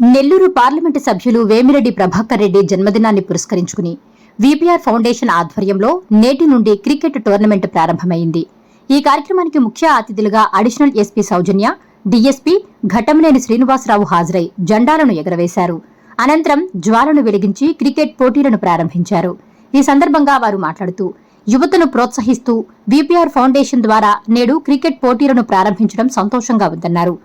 Nellore parliament సభ్యులు వేమిరెడ్డి ప్రభాకర్ రెడ్డి జన్మదినాన్ని పురస్కరించుకుని వీపీఆర్ ఫౌండేషన్ ఆధ్వర్యంలో నేటి నుండి క్రికెట్ టోర్నమెంట్ ప్రారంభమైంది. ఈ కార్యక్రమానికి ముఖ్య అతిథులుగా అడిషనల్ ఎస్పీ సౌజన్య, డీఎస్పీ ఘటంనేని శ్రీనివాసరావు హాజరై జెండాలను ఎగరవేశారు. అనంతరం జ్వాలను వెలిగించి క్రికెట్ పోటీలను ప్రారంభించారు. ఈ సందర్భంగా వారు మాట్లాడుతూ యువతను ప్రోత్సహిస్తూ వీపీఆర్ ఫౌండేషన్ ద్వారా నేడు క్రికెట్ పోటీలను ప్రారంభించడం సంతోషంగా ఉందన్నారు.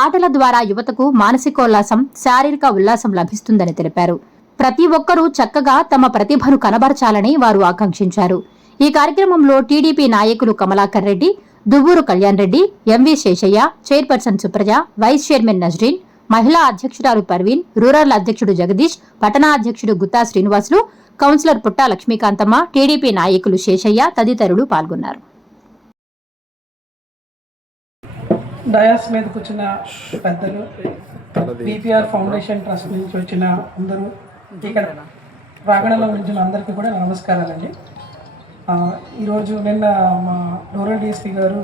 ఆటల ద్వారా యువతకు మానసికోల్లాసం, శారీరక ఉల్లాసం లభిస్తుందని తెలిపారు. ప్రతి ఒక్కరూ చక్కగా తమ ప్రతిభను కనబరచాలని వారు ఆకాంక్షించారు. ఈ కార్యక్రమంలో టీడీపీ నాయకులు Kamalakar Reddy, Duvvuru Kalyan Reddy, MV Seshaiah, chairperson Supraja, vice chairman Nazreen, మహిళా అధ్యక్షురాలు పర్వీన్, రూరల్ అధ్యక్షుడు జగదీష్, పట్టణ అధ్యక్షుడు గుత్తా శ్రీనివాసులు, కౌన్సిలర్ పుట్టా లక్ష్మీకాంతమ్మ, టీడీపీ నాయకులు శేషయ్య తదితరులు పాల్గొన్నారు. డయాస్ మీద కూర్చున్న పెద్దలు, వీపీఆర్ ఫౌండేషన్ ట్రస్ట్ నుంచి వచ్చిన అందరూ, ఇక్కడ ప్రాంగణంలో ఉంచిన అందరికీ కూడా నమస్కారాలండి. ఈరోజు నిన్న మా రూరల్ డిఎస్పీ గారు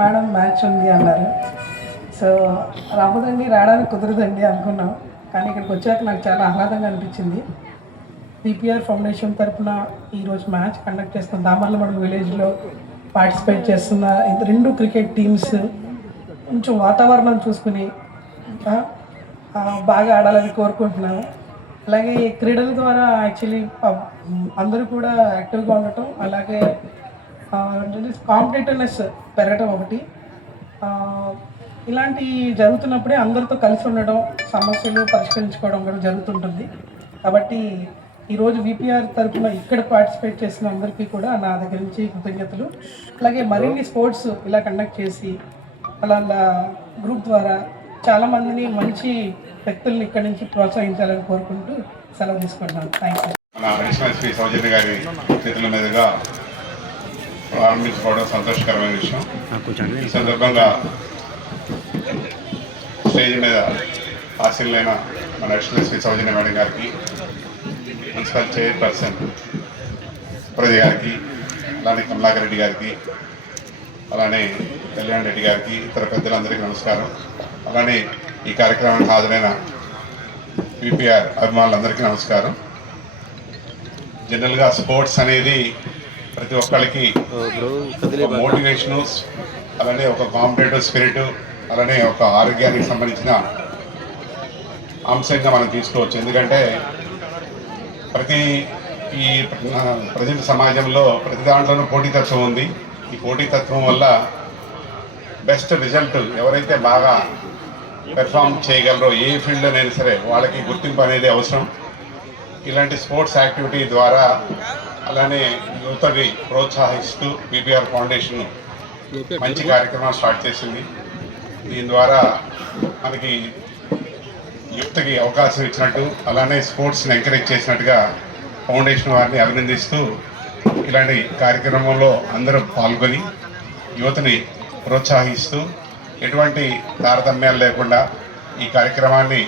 మేడం మ్యాచ్ ఉంది అన్నారు. సో రావడానికి కుదరదండి అనుకున్నాం, కానీ ఇక్కడికి వచ్చాక నాకు చాలా ఆహ్లాదంగా అనిపించింది. వీపీఆర్ ఫౌండేషన్ తరఫున ఈరోజు మ్యాచ్ కండక్ట్ చేస్తాం. దామర్లమడుగు విలేజ్లో పార్టిసిపేట్ చేస్తున్న రెండు క్రికెట్ టీమ్స్ కొంచెం వాతావరణం చూసుకుని బాగా ఆడాలని కోరుకుంటున్నాను. అలాగే క్రీడల ద్వారా యాక్చువల్లీ అందరూ కూడా యాక్టివ్గా ఉండటం, అలాగే కాంపిటేటివ్నెస్ పెరగటం ఒకటి. ఇలాంటి జరుగుతున్నప్పుడే అందరితో కలిసి ఉండడం, సమస్యలు పరిష్కరించుకోవడం కూడా జరుగుతుంటుంది. కాబట్టి ఈరోజు వీపీఆర్ తరఫున ఇక్కడ పార్టిసిపేట్ చేసిన అందరికీ కూడా నా దగ్గర నుంచి కృతజ్ఞతలు. అలాగే మరిన్ని స్పోర్ట్స్ ఇలా కండక్ట్ చేసి అలా గ్రూప్ ద్వారా చాలామందిని, మంచి వ్యక్తుల్ని ఇక్కడి నుంచి ప్రోత్సహించాలని కోరుకుంటూ సెలవు తీసుకుంటున్నాను. Thank you. మన అడిషనల్ ఎస్పీ సౌజన్య గారి చేతుల మీదుగా ప్రారంభించుకోవడం సంతోషకరమైన విషయం. ఈ సందర్భంగా స్టేజ్ మీద ఆశీనులైన మన అడిషనల్ ఎస్పీ సౌజన్య మేడం గారికి, మున్సిపల్ చైర్పర్సన్ సుప్రజ గారికి, అలానే కమలాకర్ రెడ్డి గారికి, అలానే కళ్యాణ్ రెడ్డి గారికి, ఇతర పెద్దలందరికీ నమస్కారం. అలానే ఈ కార్యక్రమానికి హాజరైన వీపీఆర్ అభిమానులందరికీ నమస్కారం. జనరల్గా స్పోర్ట్స్ అనేది ప్రతి ఒక్కరికి మోటివేషను, అలానే ఒక కాంపిటేటివ్ స్పిరిట్, అలానే ఒక ఆరోగ్యానికి సంబంధించిన అంశంగా మనం తీసుకోవచ్చు. ఎందుకంటే ఈ ప్రజెంట్ సమాజంలో ప్రతి దాంట్లోనూ పోటీతత్వం ఉంది. ఈ పోటీతత్వం వల్ల బెస్ట్ రిజల్ట్ ఎవరైతే బాగా పెర్ఫామ్ చేయగలరో ఏ ఫీల్డ్లోనైనా సరే వాళ్ళకి గుర్తింపు అనేది అవసరం. ఇలాంటి స్పోర్ట్స్ యాక్టివిటీ ద్వారా, అలానే యువతని ప్రోత్సహిస్తూ వీపీఆర్ ఫౌండేషన్ మంచి కార్యక్రమం స్టార్ట్ చేసింది. దీని ద్వారా మనకి యువతకి అవకాశం ఇచ్చినట్టు, అలానే స్పోర్ట్స్ని ఎంకరేజ్ చేసినట్టుగా ఫౌండేషన్ వారిని అభినందిస్తూ, ఇలాంటి కార్యక్రమంలో అందరూ పాల్గొని యువతని ప్రోత్సహిస్తూ ఎటువంటి తారతమ్యాలు లేకుండా ఈ కార్యక్రమాన్ని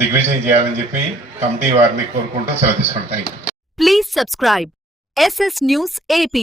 దిగ్విజయం చేయాలని చెప్పి కమిటీ వారిని కోరుకుంటూ సెలవు తీసుకుంటాయి. Please subscribe SS News AP.